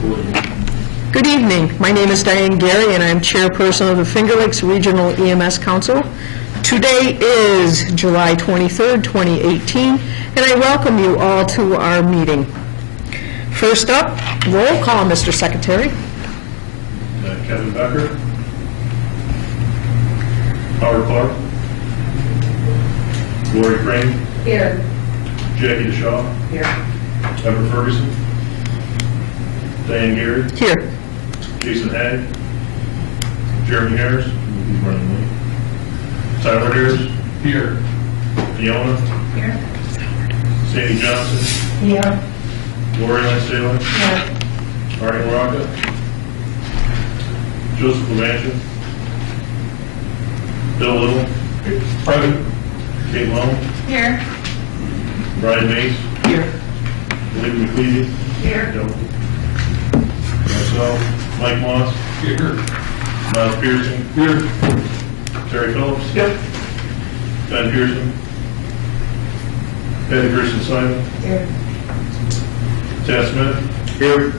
Good evening. My name is Diane Gary, and I'm chairperson of the Finger Lakes Regional EMS Council. Today is July 23rd, 2018, and I welcome you all to our meeting. First up, roll call, Mr. Secretary. Kevin Becker. Howard Clark. Lori Crane. Here. Jackie DeShaw. Here. Edward Ferguson. Diane Gary. Here. Jason Haig. Jeremy Harris. He's running late. Tyler Harris. Here. Fiona. Here. Sandy Johnson. Here. Lori Lansdale. Here. Arnie LaRocca. Joseph LeMansion. Bill Little. Present. Kate Long. Here. Brian Mace. Here. Olivia McLeavy. Here. Myself. Mike Moss. Here. Miles Pearson. Here. Terry Phillips. Yep. Ben Pearson. Patty Pearson Simon. Here. Tad Smith. Here.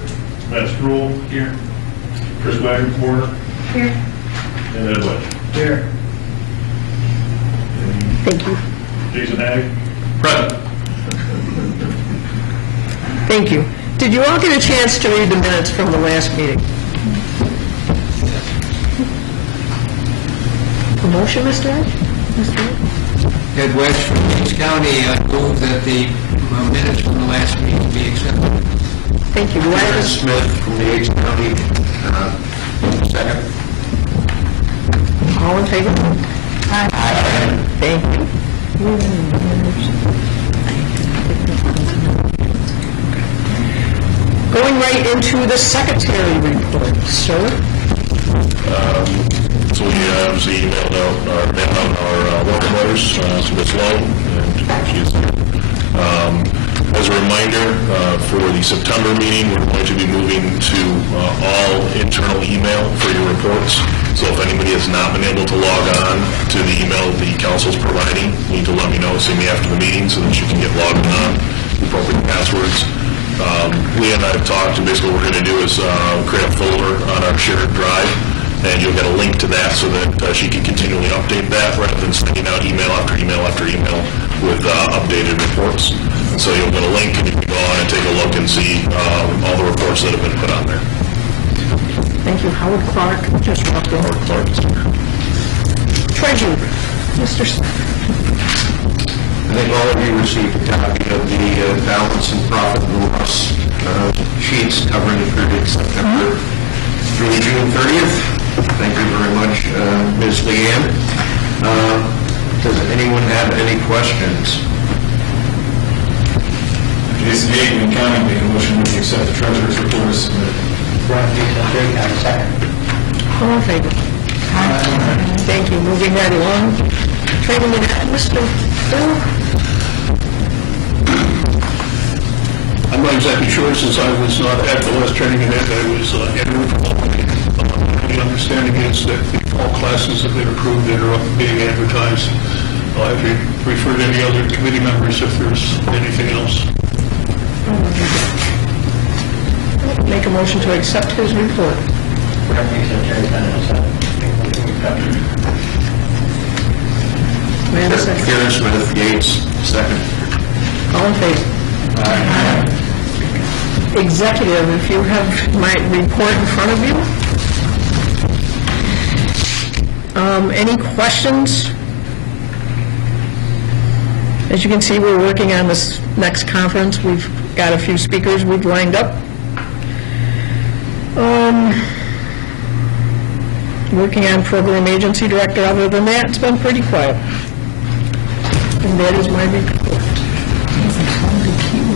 Matt Sproul. Here. Chris Wagner. Here. And Ed Wedge. Here. Thank you. Jason Haig. Present. Thank you. Did you all get a chance to read the minutes from the last meeting? Promotion, Mr. Edge? Ed Wedge from Kings County, I move that the minutes from the last meeting be accepted. Thank you. Do I have a Smith from the Kings County, second. all in favor? Aye. Thank you. Going right into the secretary report, sir. So we obviously mailed out our welcome letters to Ms. Lowe, and she's as a reminder, for the September meeting, we're going to be moving to all internal email for your reports. So if anybody has not been able to log on to the email the council's providing, you need to let me know, see me after the meeting so that you can get logged on, the appropriate passwords. Leah and I have talked, and basically what we're going to do is create a folder on our shared drive, and you'll get a link to that so that she can continually update that rather than sending out email after email after email with updated reports. So you'll get a link and you can go on and take a look and see all the reports that have been put on there. Thank you. Howard Clark, just walked in. Howard Clark is here. Treasurer, Mr. Smith. I think all of you received a copy of the balance and profit and loss sheets covering the period September through June 30th. Thank you very much, Ms. Leanne. Does anyone have any questions? Jason Haig, County, make a motion to accept the treasurer's report as submitted. Second. All in favor? Thank you. Moving right along. Training and Mr. Bill. I'm not exactly sure, since I was not at the last training event. I was en route from Albany. The understanding is that all classes have been approved and are being advertised. I'll have you refer to any other committee members if there's anything else. Make a motion to accept his report. May I have a second? Karen Smith, Yates, second. All in favor? Executive, if you have my report in front of you. Any questions? As you can see, we're working on this next conference. We've got a few speakers we've lined up. Working on program agency director. Other than that, it's been pretty quiet. And that is my report.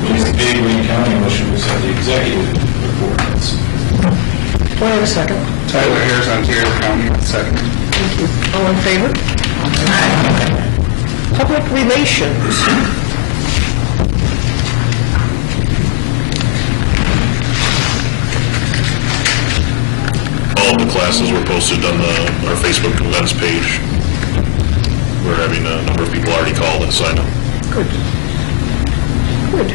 Jason Haig, Wayne County, motion to accept the executive report. Do I have a second? Tyler Harris, Ontario County, second. Thank you. All in favor? Aye. Public relations. All of the classes were posted on our Facebook events page. We're having a number of people already called and signed up. Good. Good.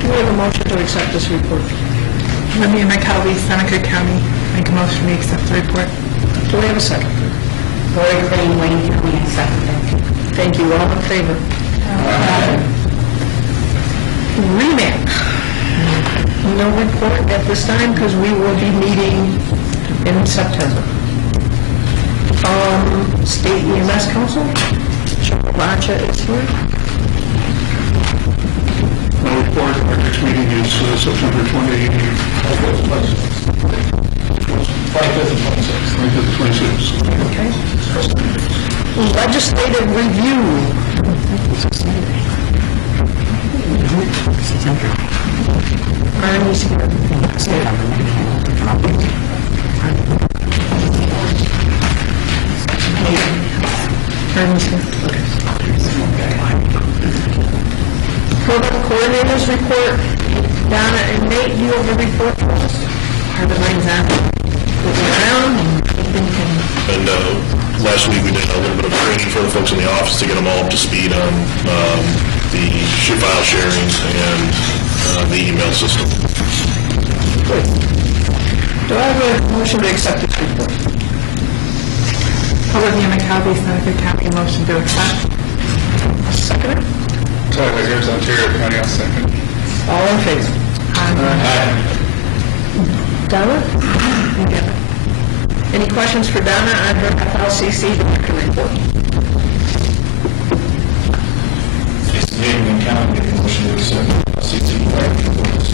Do we have a motion to accept this report? Libby McKelvey, Seneca County, make a motion to accept the report. Do we have a second? Lori Crane, Wayne County, second. Thank you. All in favor? Remap. No report at this time because we will be meeting in September. State EMS Council, Racha is here. No report. Our next meeting is September 25th and 26th. Okay. Legislative review. Arnie's here. Arnie's here. Program coordinators report. Donna and Nate, do you have a report for us? Everybody's on. Looking around and Last week, we did a little bit of training for the folks in the office to get them all up to speed on the file sharing and the email system. Good. Do I have a motion to accept this report? Libby McKelvey, Seneca County, motion to accept. Second it? Tyler, here's Ontario County, I'll second. All in favor? Donna? You get it. Any questions for Donna on her FLCC director report? Jason Gateman County, make a motion to accept CC reports.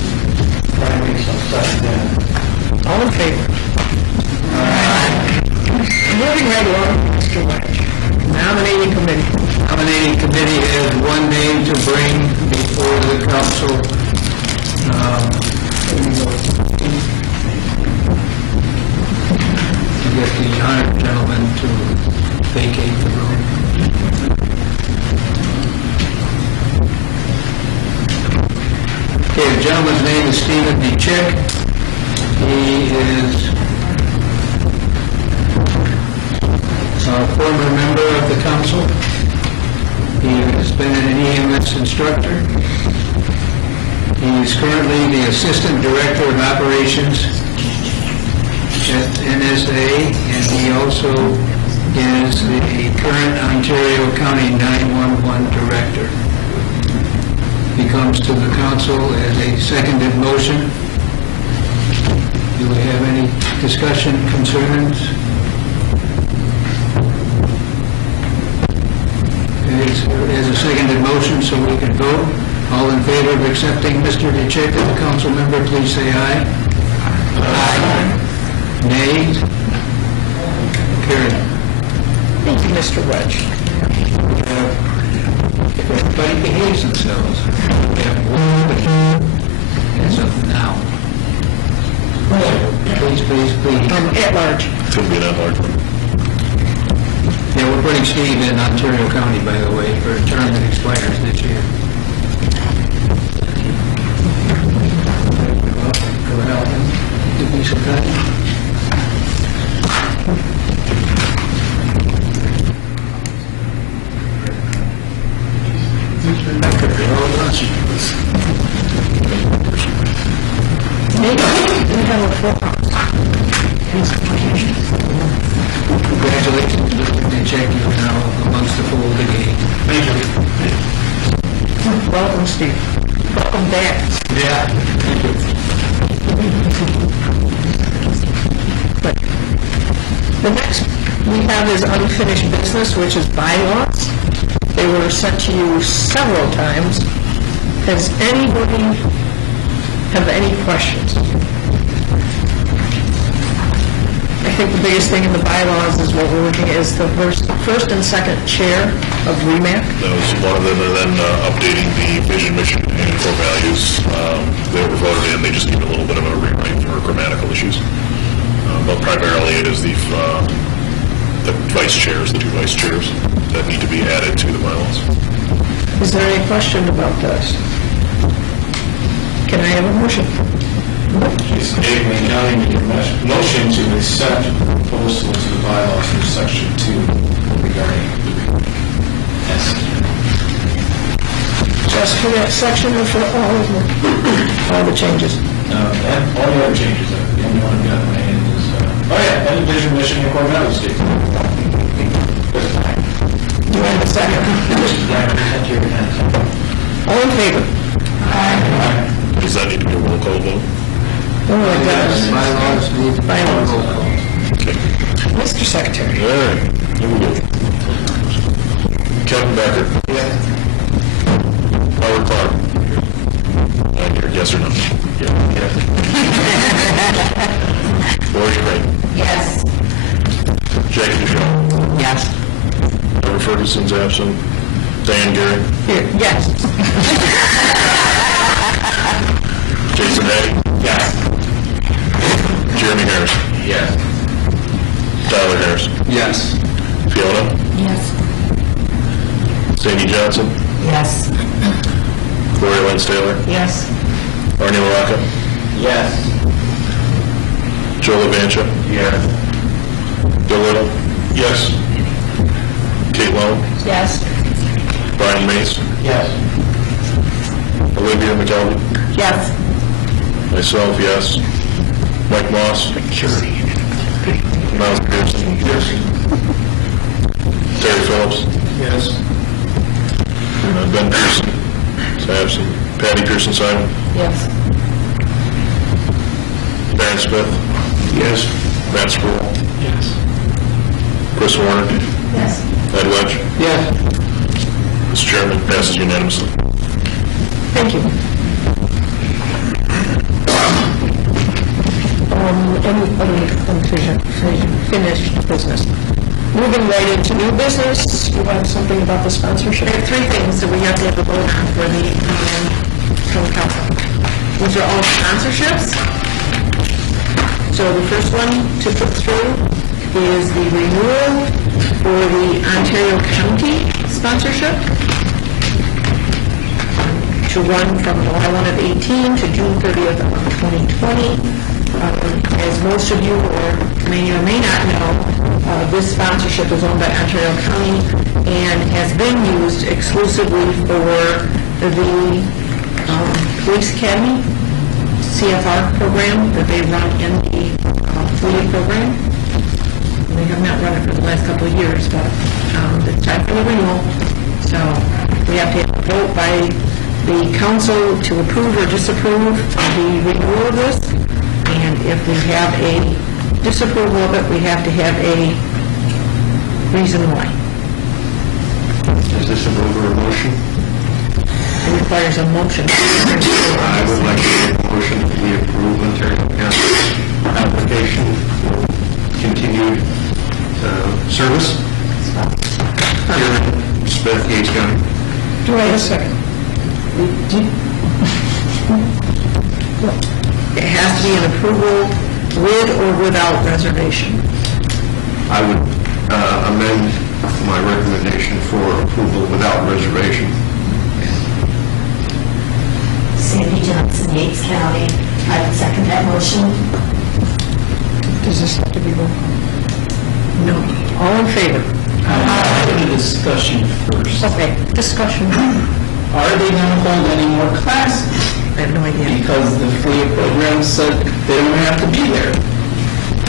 All in favor? Moving right along, Mr. Welch. Nominating committee. Nominating committee has one name to bring before the council. To get the honored gentleman to vacate the room. Okay, the gentleman's name is Stephen D. Chick. He is a former member of the council. He has been an EMS instructor. He is currently the Assistant Director of Operations at NSA, and he also is the current Ontario County 911 Director. He comes to the council as a seconded motion. Do we have any discussion, concerns? As a seconded motion, so we can vote. All in favor of accepting Mr. DeChick as a council member, please say aye. Aye. Nay? Carried. Thank you, Mr. Welch. If everybody behaves themselves, we have one as of now. Please. At large. It's going to be an at-large one. Yeah, we're putting Steve in Ontario County, by the way, for a term that expires this year. Go ahead. Give me some time. Nate, we have a full house. Congratulations, Mr. DeChick, you're now amongst the fold again. Thank you. Welcome, Steve. Welcome back. Yeah. The next we have is unfinished business, which is bylaws. They were sent to you several times. Does anybody have any questions? I think the biggest thing in the bylaws is what we're looking at is the first and second chair of REMAC. That was one of them, and then updating the vision, mission, and core values. They were voted in. They just need a little bit of a rewrite for grammatical issues. But primarily it is the vice chairs, the two vice chairs, that need to be added to the bylaws. Is there any question about this? Can I have a motion? Jason Gateman County, make a motion to accept proposals to the bylaws for section 2 regarding S. Just for that section or for all of them? All the changes? And all the other changes, the only one I've got in my hand is, and Vision, Mission, and Core Value Statement. Do I have a second? All in favor? Does that need to be a roll call vote? Oh, it does. Bylaws need to be Bylaws. roll call. Okay. Mr. Secretary. All right, here we go. Kevin Becker. Howard Clark. Yes or no? Yeah. Lori Crane. Yes. Jackie DeShawn. Yes. Robert Ferguson's absent. Diane Gary. Here, yes. Jason Hay. Yes. Jeremy Harris. Yes. Tyler Harris. Yes. Fiona. Yes. Sandy Johnson. Yes. Lori Lance Taylor. Yes. Arnie LaRocca. Yes. Joe LaVancha. Yes. Bill Little. Yes. Kate Long. Yes. Brian Mace. Yes. Olivia McKelvey. Yes. Myself, yes. Mike Moss. Miles Pearson. Yes. Terry Phillips. Yes. Ben Pearson is absent. Patty Pearson Simon. Yes. Darren Smith. Yes. Matt Sproul. Yes. Chris Warner. Yes. Ed Wedge. Yes. Mr. Chairman, passes unanimously. Thank you. Any unfinished business? Moving right into new business, you have something about the sponsorship? There are three things that we have to have a vote on for the town council, which are all sponsorships. So the first one to put through is the renewal for the Ontario County sponsorship to run from July 1 of 18 to June 30th of 2020. As most of you may or may not know, this sponsorship is owned by Ontario County and has been used exclusively for the Police Academy CFR program that they run in the FLEA program. They have not run it for the last couple of years, but it's time for the renewal. So we have to have a vote by the council to approve or disapprove the renewal of this. And if we have a disapproval of it, we have to have a reason why. Is this a vote or a motion? It requires a motion. I would like to make a motion that we approve Ontario County's application for continued service here in Smith, Yates County. Do I have a second? It has to be an approval with or without reservation. I would amend my recommendation for approval without reservation. Sandy Johnson, Yates County. I would second that motion. Does this have to be roll call? No. All in favor? The discussion first. Okay, discussion. Are they going to hold any more classes? I have no idea. Because the FLEA program said they don't have to be there.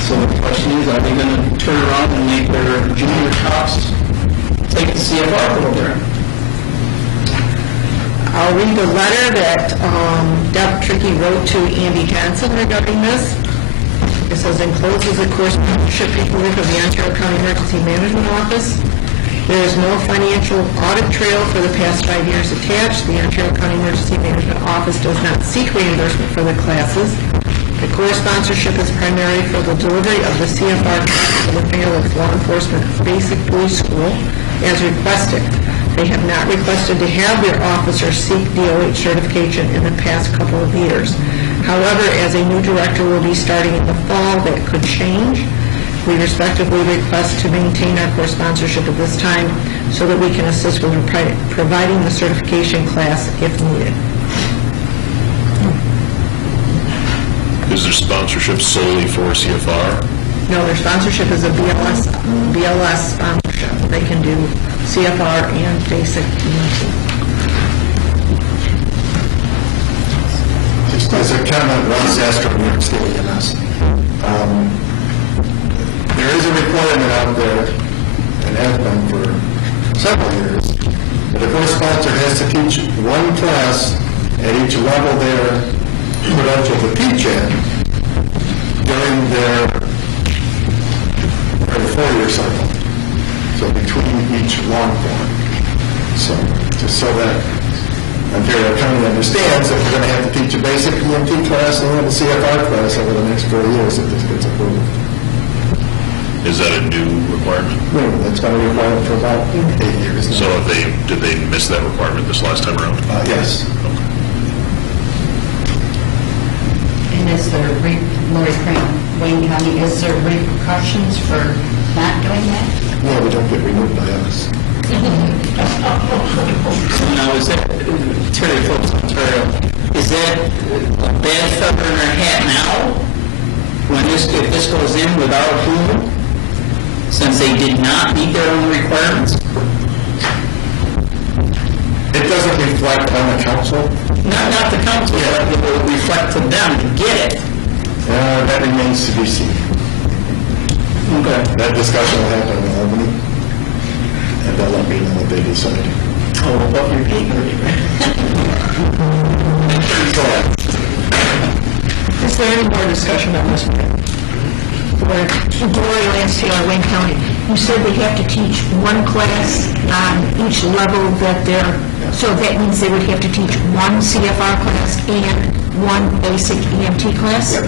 So the question is, are they going to turn around and make their junior cops take the CFR program? I'll read the letter that Deb Trickey wrote to Andy Johnson regarding this. It says, encloses a course sponsorship paperwork of the Ontario County Emergency Management Office. There is no financial audit trail for the past 5 years attached. The Ontario County Emergency Management Office does not seek reimbursement for the classes. The course sponsorship is primarily for the delivery of the CFR class for the Finger Lakes Law Enforcement Basic Police School as requested. They have not requested to have their officers seek DOH certification in the past couple of years. However, as a new director will be starting in the fall, that could change. We respectfully request to maintain our course sponsorship at this time so that we can assist with providing the certification class if needed. Is there sponsorship solely for CFR? No, their sponsorship is a BLS sponsorship. They can do CFR and basic EMT. Just as a comment, once asked from New York State EMS. There is a requirement out there, and has been for several years, that the first sponsor has to teach one class at each level they're credentialed to teach in during their 4-year cycle. So between each long form. So just so that Ontario County understands that we're going to have to teach a basic EMT class and then a CFR class over the next 4 years if this gets approved. Is that a new requirement? No, that's been a requirement for about 8 years now. So did they miss that requirement this last time around? Yes. And is there, Lori Crane, Wayne County, is there repercussions for not doing that? No, we don't get removed by us. So now, is that, Terry folks in Ontario, is that a bad feather in our hat now? When if this goes in without approval? Since they did not meet their own requirements? It doesn't reflect on the council. Not the council, but it will reflect to them to get it. That remains to be seen. Okay. That discussion will happen in Albany, and they'll let me know what they decide. Oh, what you're getting ready, Is there any more discussion on this? Gloria Lance Taylor, Wayne County. You said they have to teach one class on each level that they're, so that means they would have to teach one CFR class and one basic EMT class? Yep.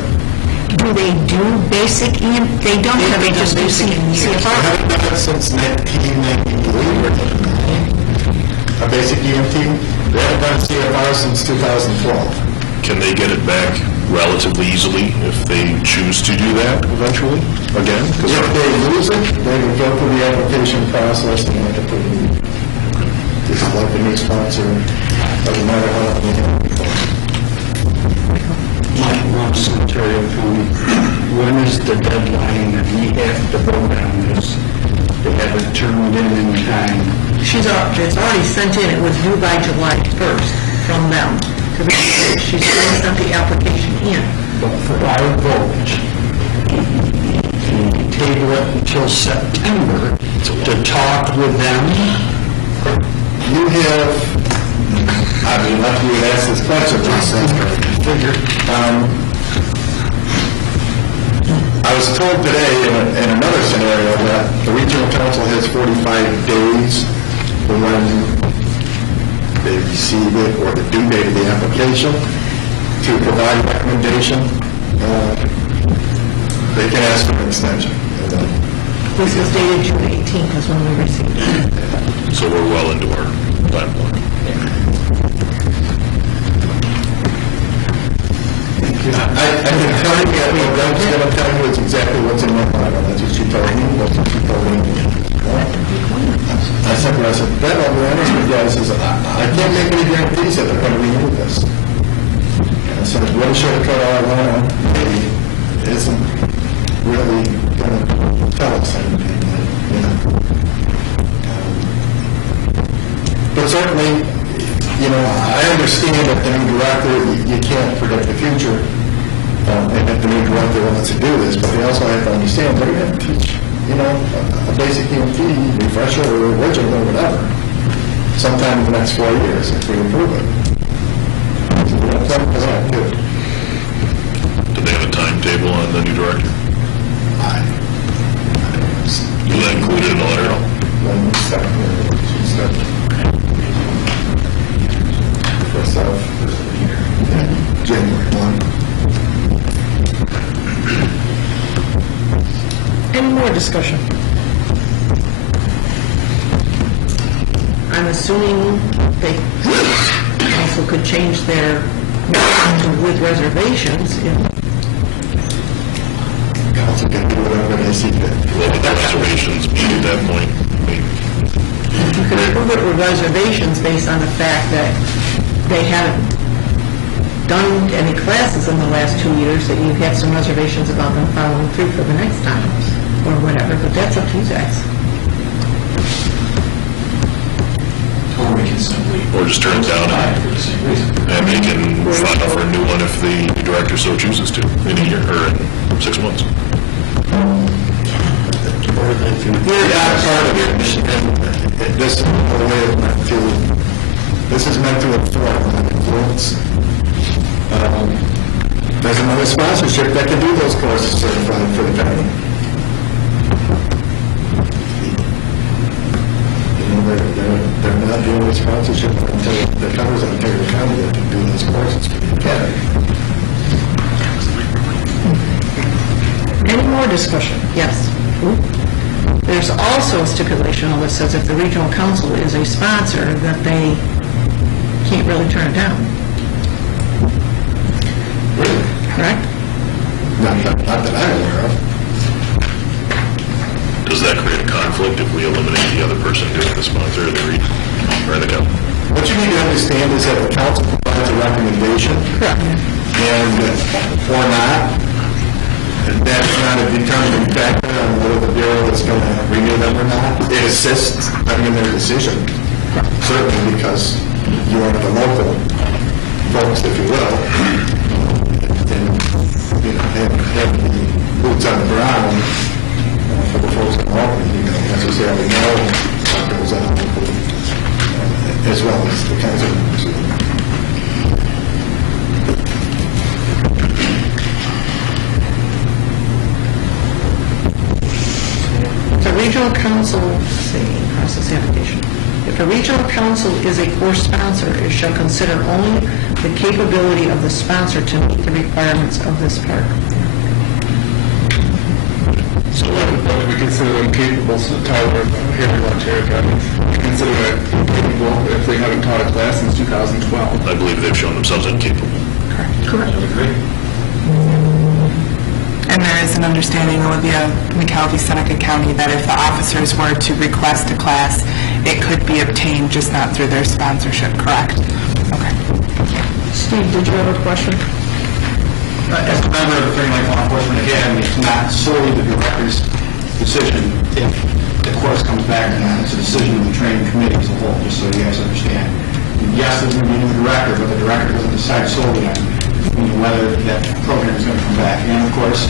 Do they do basic EMT? They don't have, they just do I CFR? haven't done it since 1993, a basic EMT. They haven't done CFR since 2012. Can they get it back relatively easily if they choose to do that eventually, again? If they lose it, they will go through the application process and have to put it in. Just like the new sponsor, doesn't matter how long they have before. Mike Ross, Ontario County. When is the deadline that we have to vote on this? They haven't turned in time. It's already sent in. It was due by July 1st from them. She's already sent the application in. But for our vote, can we table it until September to talk with them? You have, I mean, after you asked this question, I was told today in another scenario that the regional council has 45 days from when they receive it or the due date of the application to provide recommendation. They can ask for an extension. This was dated June 18th is when we received it. So we're well into our time block. I can tell you, I mean, Doug's going to tell you it's exactly what's in my file. That's what she told me, that's what she told me. I said, Ben, I'll be honest with you guys, I can't make any guarantees that they're going to renew this. And I said, what should have cut all around, maybe, isn't really going to tell us anything, you know. But certainly, you know, I understand that the new director, you can't predict the future, and if the new director wants to do this, but they also have to understand they're going to teach, you know, a basic EMT, refresher, or original, or whatever, sometime in the next 4 years, if we approve it. So we have something for that, too. Do they have a timetable on the new director? Is that included in the letter? When we start, she's got first off, January 1. Any more discussion? I'm assuming they also could change their motion to with reservations. Council can do whatever they see fit. What would the reservations be at that point? You could approve it with reservations based on the fact that they haven't done any classes in the last 2 years, that you have some reservations about them following through for the next time, or whatever, but that's up to you guys. Tony, they can simply... Or just turn it down for the same reason. and they can file for a new one if the director so chooses to in a year or in 6 months. You're not part of it, and this is the way it's meant to, this is meant to inform and influence. There's another sponsorship that can do those courses certified for the county. You know, they're not the only sponsorship that covers Ontario County that can do those courses for the academy. Any more discussion? Yes. There's also a stipulation that says if the regional council is a sponsor, that they can't really turn it down. Really? Correct? Not that I'm aware of. Does that create a conflict if we eliminate the other person doing the sponsor or the county? What you need to understand is that the council provides a recommendation. Correct. And, or not, that's not a determining factor on whether the Bureau is going to renew them or not. It assists them in their decision, certainly because you are the local folks, if you will, and, you know, have the boots on the ground for the folks in Albany. You don't necessarily know what goes on as well as the council members. If a regional council, process application. If a regional council is a course sponsor, it shall consider only the capability of the sponsor to meet the requirements of this park. So whether we consider them capable, so Tyler, here in Ontario County, we consider that capable if they haven't taught a class since 2012. I believe they've shown themselves incapable. Correct. And there is an understanding, Olivia McKelvey, Seneca County, that if the officers were to request a class, it could be obtained, just not through their sponsorship, correct? Okay. Steve, did you have a question? As a member of the Finger Lake Law Enforcement Academy, it's not solely the director's decision if the course comes back or not. It's a decision of the training committee as a whole, just so you guys understand. Yes, there's going to be a new director, but the director doesn't decide solely on whether that program is going to come back. And of course,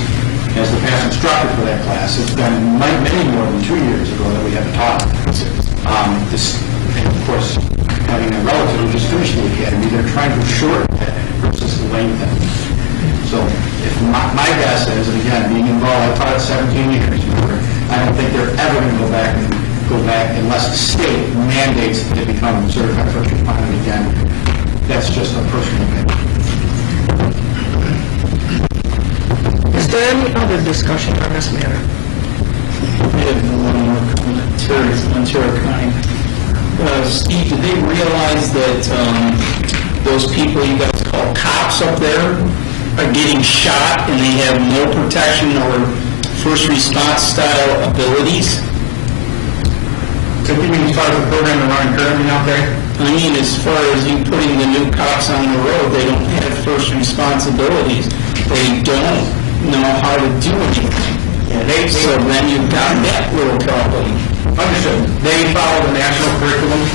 as the past instructor for that class, it's been many more than 2 years ago that we haven't taught. And of course, having a relative who just finished the academy, they're trying to shorten that versus the length of it. So if my guess is, and again, being involved, I've taught 17 years, I don't think they're ever going to go back unless the state mandates that they become certified first responder again. That's just a personal opinion. Is there any other discussion on this matter? I have one more comment. Ontario County. Steve, did they realize that those people you guys call cops up there are getting shot and they have no protection or first response style abilities? So you mean as far as the program they're running currently out there? I mean, as far as you putting the new cops on the road, they don't have first responsibilities. They don't know how to do anything. Yeah, so then you've got that little problem. Understood. They follow the national curriculum,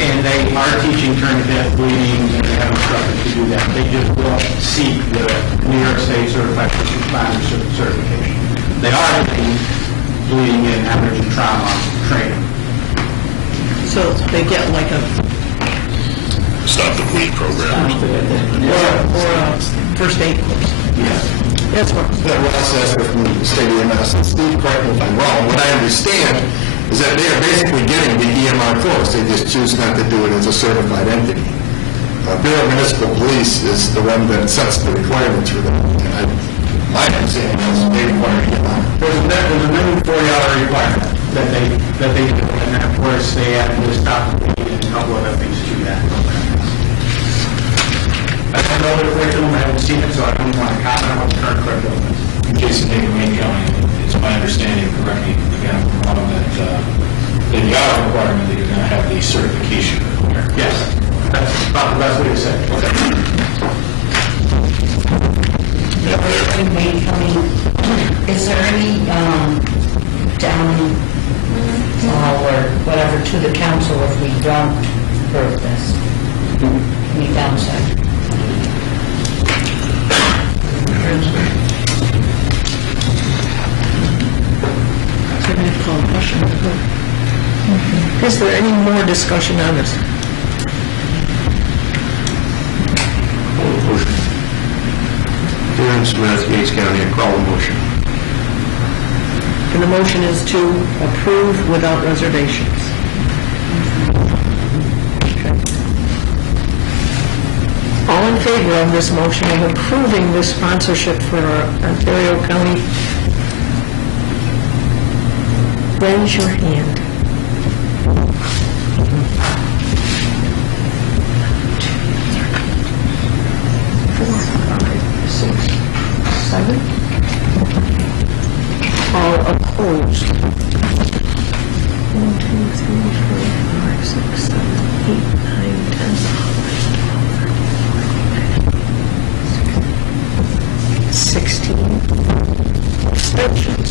and they are teaching tourniquet bleeding, and they have instructors to do that. They just don't seek the New York State Certified First Responder certification. They are taking bleeding and hemorrhage and trauma training. So they get like a... Stop the bleed program. Or a first aid course. Yes. That's what... That Ross asked from the state EMS, and Steve, correct me if I'm wrong, what I understand is that they are basically getting the EMR course, they just choose not to do it as a certified entity. Bureau of Municipal Police is the one that sets the requirements for them, and my understanding is they require EMR. There's a minimum 40-hour requirement that they do, and then of course they have to stop the bleeding and a couple other things to that program. I don't know the curriculum, I haven't seen it, so I don't want to comment on what the current curriculum is. Jason Baker, Wayne County, it's my understanding, correct me again if I'm wrong, that they've got a requirement that you're going to have the certification required. Yes, that's about the best way to say it. Okay. In Wayne County, is there any down or whatever to the council if we don't approve this? Any downside? Is there any more discussion on this? Darren Smith, Yates County, I call the motion. And the motion is to approve without reservations. All in favor of this motion of approving this sponsorship for Ontario County? Raise your hand. 4, 5, 6, 7. All opposed. 1, 2, 3, 4, 5, 6, 7, 8, 9, 10, 16 abstentions.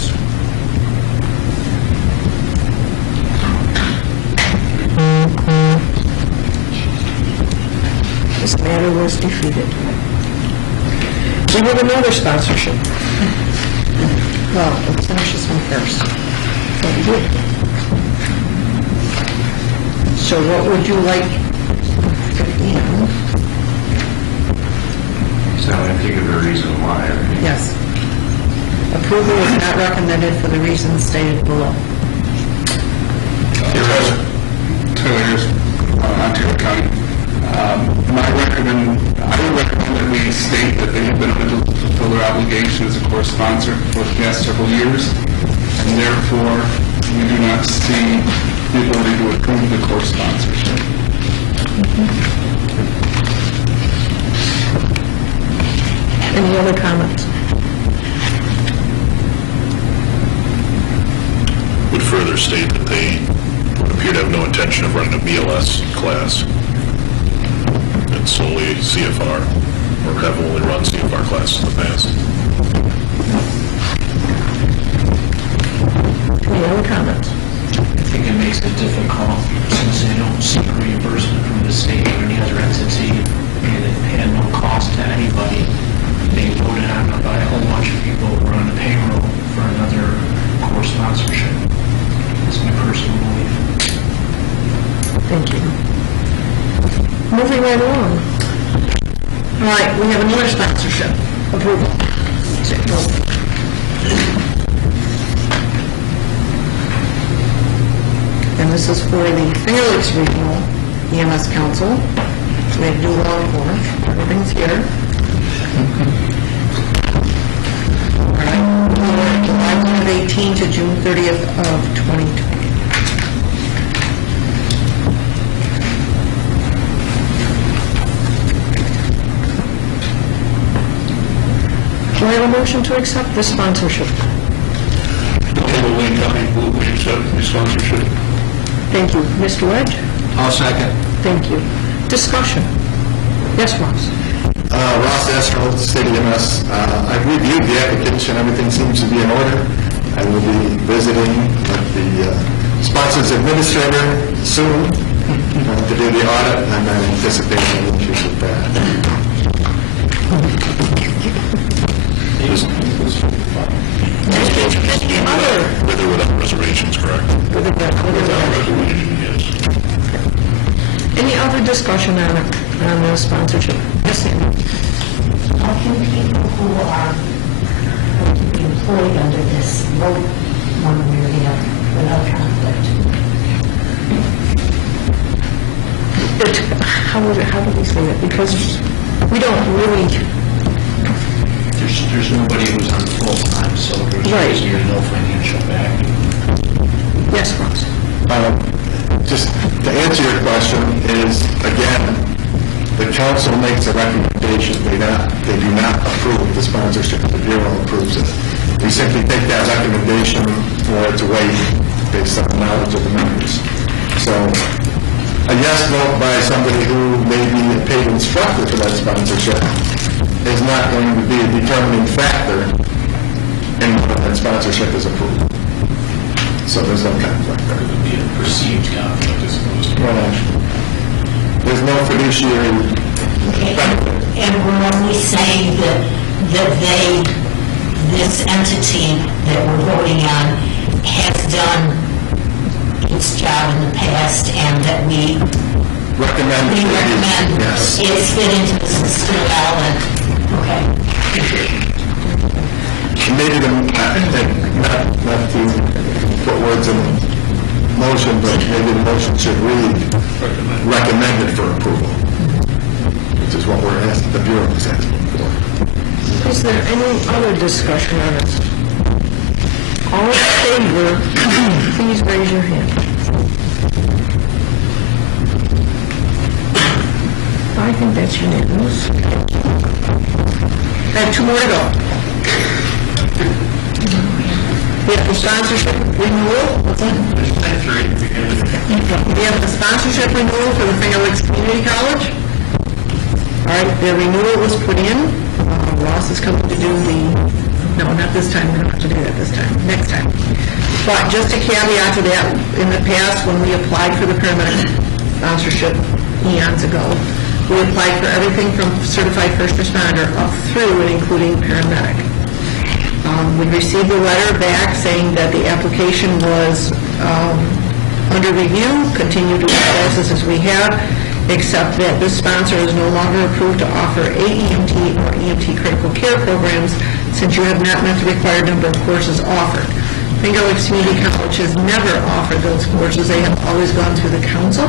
This matter was defeated. We have another sponsorship. Well, let's finish this one first. So what would you like? 15. So I think of the reason why. Yes. Approval is not recommended for the reasons stated below. Taylor, Ontario County. I would recommend that we state that they have been able to fulfill their obligation as a core sponsor for the past several years, and therefore we do not see the ability to approve the core sponsorship. Any other comments? Would further state that they would appear to have no intention of running a BLS class and solely CFR, or have only run CFR classes in the past. Any other comments? I think it makes it difficult since they don't seek reimbursement from the state or any other entity, and it had no cost to anybody. They voted on it by a whole bunch of people who were on the payroll for another core sponsorship. That's my personal belief. Thank you. Moving right along. All right, we have another sponsorship. Approval. And this is for the Finger Lakes Regional EMS Council. We have new long form. Everything's here. All right, for July 1 of 18 to June 30th of 2020. Do I have a motion to accept this sponsorship? Wayne County will accept the sponsorship. Thank you. Mr. Wedge? I'll second. Thank you. Discussion? Yes, Ross? Ross Astro, State EMS. I've reviewed the application. Everything seems to be in order. I will be visiting with the sponsors administrator soon to do the audit, and I'm not anticipating any issues with that. With or without reservations, correct? Without reservations, yes. Any other discussion on the sponsorship? Yes, Sandy? How can people who are going to be employed under this vote one way or the other without conflict? How do we say that? Because we don't really... There's nobody who's on full-time, so there's no financial back. Yes, Ross? Just to answer your question is, again, the council makes a recommendation. They do not approve the sponsorship. The Bureau approves it. We simply take that recommendation for its weight based on the knowledge of the members. So a yes vote by somebody who may be a paid instructor for that sponsorship is not going to be a determining factor in whether that sponsorship is approved. So there's no conflict there. It would be a perceived conflict as opposed to... Well, there's no fiduciary benefit. And we're only saying that this entity that we're voting on has done its job in the past, and that we Recommend. Yes. it fit into the system well, and, okay. Maybe not to put words in motion, but maybe the motion should read recommended for approval, which is what we're asking, the Bureau is asking for. Is there any other discussion on this? All in favor, please raise your hand. I think that's unanimous. I have 2 more to go. We have the sponsorship renewal. What's that? We have the sponsorship renewal for the Finger Lakes Community College. All right, the renewal was put in. Ross is coming to do no, not this time. We don't have to do that this time. Next time. But just a caveat to that, in the past, when we applied for the paramedic sponsorship eons ago, we applied for everything from certified first responder up through and including paramedic. We received a letter back saying that the application was under review, continue to process as we have, except that this sponsor is no longer approved to offer AEMT or EMT critical care programs since you have not met the required number of courses offered. Finger Lakes Community College has never offered those courses. They have always gone through the council.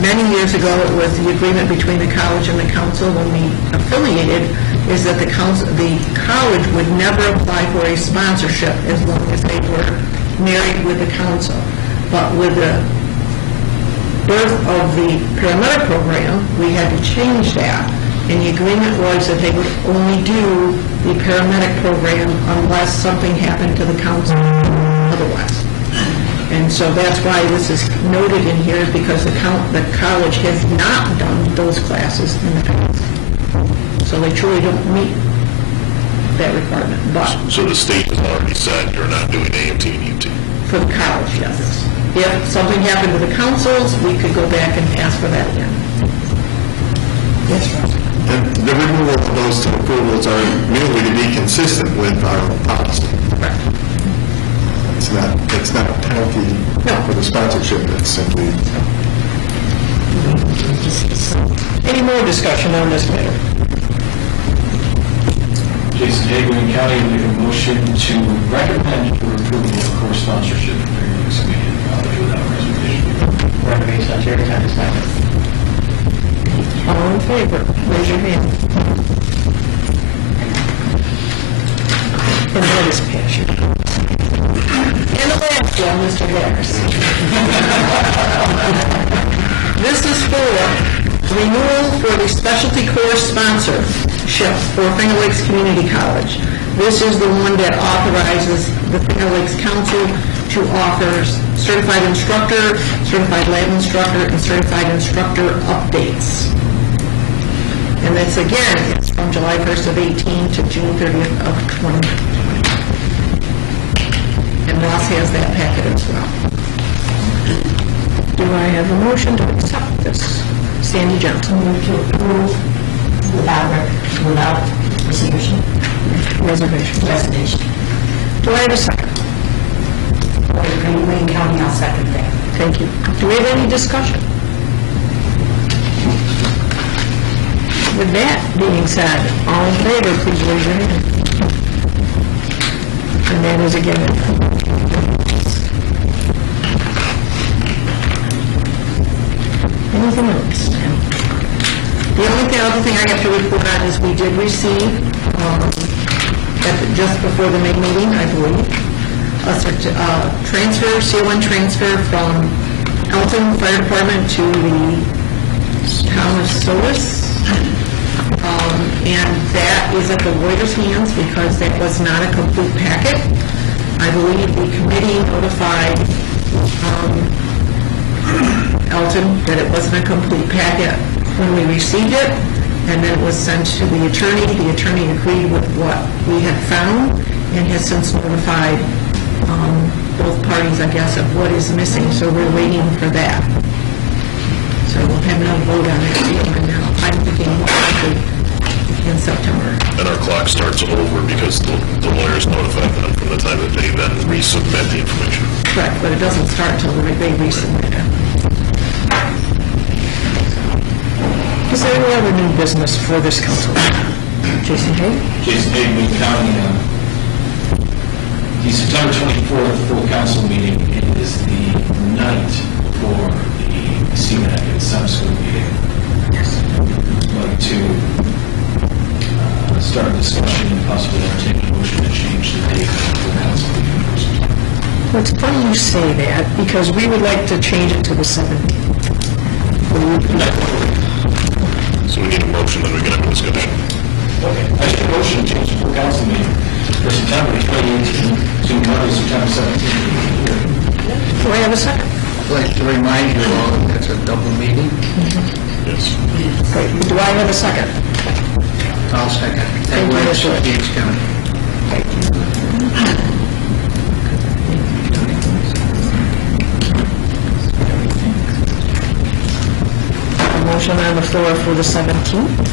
Many years ago, it was the agreement between the college and the council when we affiliated, is that the college would never apply for a sponsorship as long as they were married with the council. But with the birth of the paramedic program, we had to change that. And the agreement was that they would only do the paramedic program unless something happened to the council otherwise. And so that's why this is noted in here, because the college has not done those classes in the past. So they truly don't meet that requirement. But So the state has already said you're not doing AMT and EMT? for the college, yes. If something happened to the councils, we could go back and ask for that again. Yes, Ross? And the renewal of those two approvals are merely to be consistent with our policy. Correct. It's not a penalty for the sponsorship, it's simply... Any more discussion on this matter? Jason Hagan County make a motion to recommend for approval of course sponsorship for Finger Lakes Community College without reservation. Reservation on Jerry County second. All in favor, raise your hand. And that is passion. And the last one, Mr. Harris. This is for renewal for the specialty course sponsorship for Finger Lakes Community College. This is the one that authorizes the Finger Lakes Council to offer certified instructor, certified lab instructor, and certified instructor updates. And that's, again, it's from July 1st of 18 to June 30th of 2020. And Ross has that packet as well. Do I have a motion to accept this? Sandy Johnson. Move to approve without reservation. Reservation. Do I have a second? Wayne County, I'll second that. Thank you. Do we have any discussion? With that being said, all in favor, please raise your hand. And that is again. Anything else? The only other thing I have to report on is we did receive, just before the May meeting, I believe, a CON transfer from Elton Fire Department to the town of Solis. And that is at the Reuters hands because that was not a complete packet. I believe the committee notified Elton that it wasn't a complete packet when we received it, and then it was sent to the attorney. The attorney agreed with what we had found and has since notified both parties, I guess, of what is missing, so we're waiting for that. So we'll have no vote on it now. I'm thinking more likely in September. And our clock starts over because the lawyers notify them from the time that they then resubmit the information. Correct, but it doesn't start until they resubmit it. Is there any other new business for this council? Jason Hay? Jason Hay, Wayne County. The September 24th full council meeting is the night for the CMAC and sub-school meeting. I'd like to start a discussion and possibly entertain a motion to change the date of the council meeting. Well, it's funny you say that, because we would like to change it to the 17th. So we need a motion, then we can have a discussion. Okay, I make a motion to change the full council meeting for September 2018 to Monday, September 17th. Do I have a second? I'd like to remind you all that that's a double meeting. Yes. Great. Do I have a second? I'll second. Thank you, Mr. Rich. Each county. A motion on the floor for the 17th.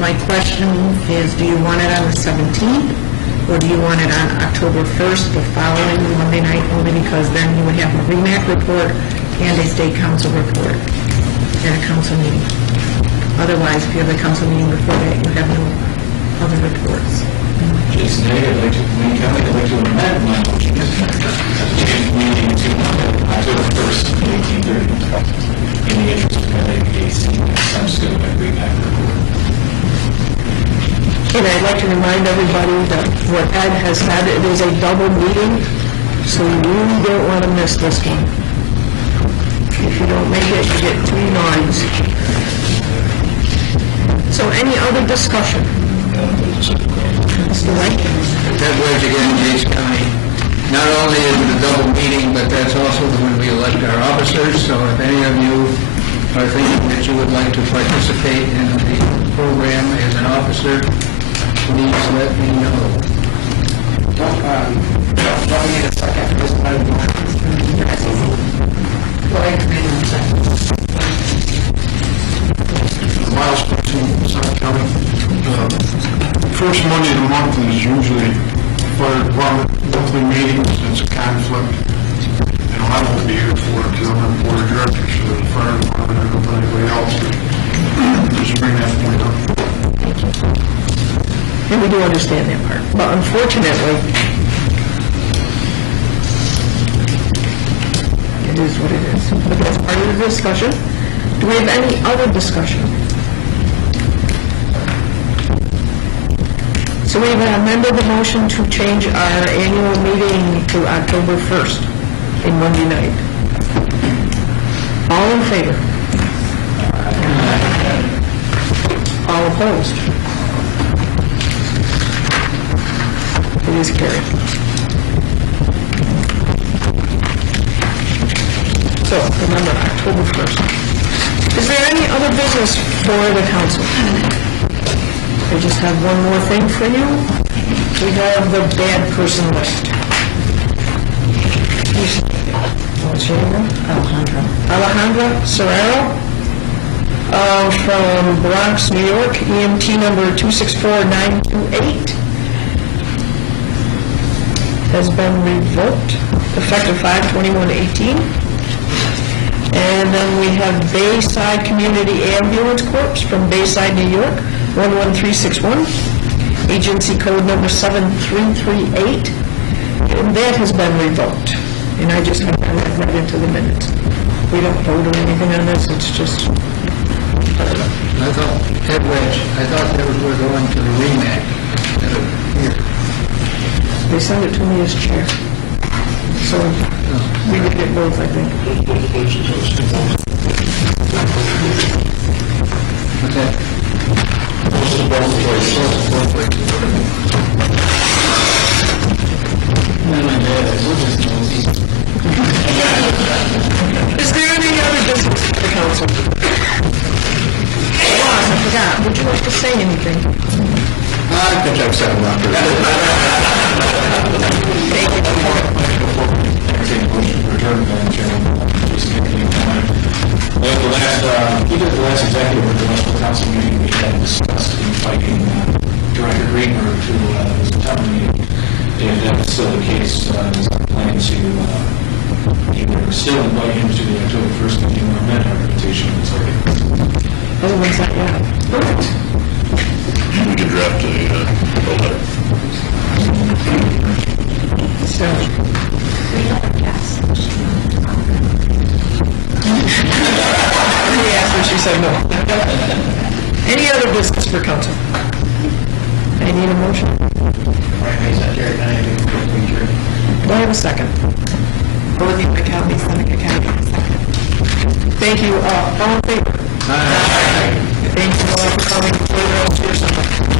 My question is, do you want it on the 17th, or do you want it on October 1st, the following Monday night, only because then you would have a REMAC report and a state council report and a council meeting? Otherwise, if you have a council meeting before that, you have no other reports. Jason Day, I'd like to amend my motion to change the meeting to October 1st, 1830, in the interest of having a sub-school and REMAC report. And I'd like to remind everybody that what Ed has said, it is a double meeting, so you really don't want to miss this one. If you don't make it, you get 3 nods. So any other discussion? Mr. White? Ted Wedge again, Gates County. Not only is it a double meeting, but that's also when we elect our officers, so if any of you are thinking that you would like to participate in the program as an officer, please let me know. Don't need a second. Miles Christian, South County. First Monday of the month is usually fire department monthly meetings. It's a conflict. And I won't be here for it because I'm on the board of directors for the fire department. I don't know anybody else. Just bring that point up. And we do understand that part. But unfortunately, it is what it is. But that's part of the discussion. Do we have any other discussion? So we've amended the motion to change our annual meeting to October 1st in Monday night. All in favor? All opposed? It is carried. So, remember, October 1st. Is there any other business for the council? I just have one more thing for you. We have the bad person list. What's your name? Alejandra Serrero, from Bronx, New York, EMT number 264928. Has been revoked, effective 5/21/18. And then we have Bayside Community Ambulance Corps from Bayside, New York, 11361, agency code number 7338, and that has been revoked. And I just have that read into the minutes. We don't vote or anything on this, it's just... I thought, Ted Wedge, I thought they were going to the REMAC here. They sent it to me as chair. So we would get both, I think. Okay. Is there any other business for the council? Ron, I forgot. Would you like to say anything? I think I've said enough. Thank you. Madam Chairman, Jason Kennedy. At the last, either the last executive or the last council meeting, we had discussed inviting Director Greenberg to the September meeting, and that's still the case. It's our plan to either still invite him to the October 1st meeting or amend our invitation. Otherwise, yeah. Perfect. We can draft a letter. So, we asked her, she said no. Any other business for council? I need a motion. Do I have a second? Dorothy McKelvey, Seneca County. Thank you. All in favor? Aye. Thank you all for coming.